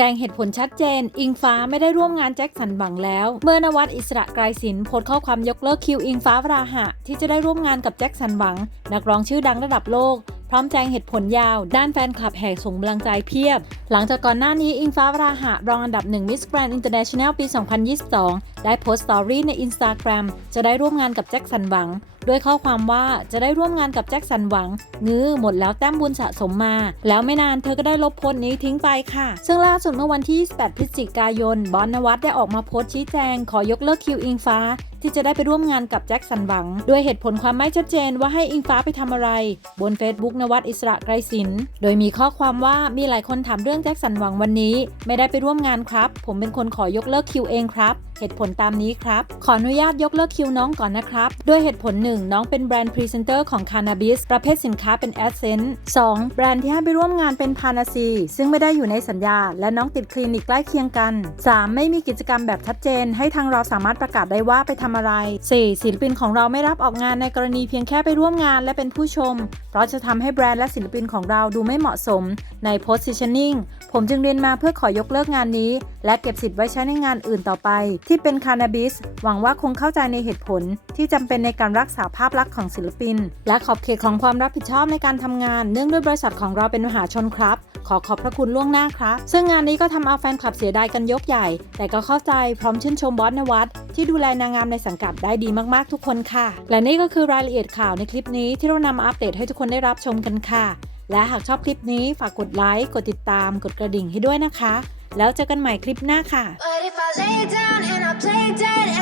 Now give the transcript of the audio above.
จงเหตุผลชัดเจน อิงฟ้าไม่ได้ร่วมงานแจ็คสันหวังแล้ว เมื่อนวัดอิสระไกรศิลป์โพสต์ข้อความยกเลิกคิวอิงฟ้าวราหะ ที่จะได้ร่วมงานกับแจ็คสันหวัง นักร้องชื่อดังระดับโลก พร้อมแจงเหตุผลยาว ด้านแฟนคลับแห่ส่งกำลังใจเพียบ หลังจากก่อนหน้านี้อิงฟ้าวราหะรองอันดับหนึ่ง Miss Grand International ปี 2022 ได้โพสต์สตอรี่ใน Instagram จะได้ร่วมงานกับแจ็คสันหวัง ด้วยข้อความว่าจะได้ร่วมงานกับแจ็คสันหวังงื้อหมดแล้วแต้มบุญสะสมมา แล้วไม่นานเธอก็ได้ลบโพสต์นี้ทิ้งไปค่ะ ซึ่งล่าสุดเมื่อวันที่ 28 พฤศจิกายน บอนนวัตได้ออกมาโพสต์ชี้แจง ขอยกเลิกคิวอิงฟ้า ที่จะได้ไปร่วมงานกับแจ็คสันหวัง ด้วยเหตุผลความไม่ชัดเจนว่าให้อิงฟ้าไปทำอะไร บน Facebook นวัดอิสระไกรศิลป์โดยมีข้อความว่ามีหลายคนถามเรื่องแจ็คสันหวังวันนี้ ไม่ได้ไปร่วมงานครับ ผมเป็นคนขอยกเลิกคิวเองครับ เหตุผลตามนี้ครับ ขออนุญาตยกเลิกคิวน้องก่อนนะครับ ด้วยเหตุผลหนึ่งน้องเป็นแบรนด์พรีเซนเตอร์ของคานาบิสประเภทสินค้าเป็นแอสเซนต์สองแบรนด์ที่ให้ไปร่วมงานเป็นพานาซีซึ่งไม่ได้อยู่ในสัญญา และน้องติดคลินิกใกล้เคียงกัน 3. ไม่มีกิจกรรมแบบชัดเจน ให้ทางเราสามารถประกาศได้ว่าไปทำอะไร 4. ศิลปินของเราไม่รับออกงานในกรณีเพียงแค่ไปร่วมงานและเป็นผู้ชม เพราะจะทำให้แบรนด์และศิลปินของเราดูไม่เหมาะสมใน positioning ผมจึงเรียนมาเพื่อขอยกเลิกงานนี้ และเก็บสิทธิ์ไว้ใช้ในงานอื่นต่อไปที่เป็นคานาบิส หวังว่าคงเข้าใจในเหตุผลที่จำเป็นในการรักษาภาพลักษณ์ของศิลปิน และขอบเขตของความรับผิดชอบในการทำงาน เนื่องด้วยบริษัทของเราเป็นมหาชนครับ ขอขอบพระคุณล่วงหน้าครับ ซึ่งงานนี้ก็ทำเอาแฟนคลับเสียดายกันยกใหญ่ แต่ก็เข้าใจพร้อมชื่นชมบอสนวัตที่ดูแลนางงามในสังกัดได้ดีมากๆทุกคนค่ะ และนี่ก็คือรายละเอียดข่าวในคลิปนี้ที่เรานำมาอัปเดตให้ทุกคนได้รับชมกันค่ะ และหากชอบคลิปนี้ฝากกดไลค์กดติดตาม กดกระดิ่งให้ด้วยนะคะ แล้วเจอกันใหม่คลิปหน้าค่ะ lay down and I play dead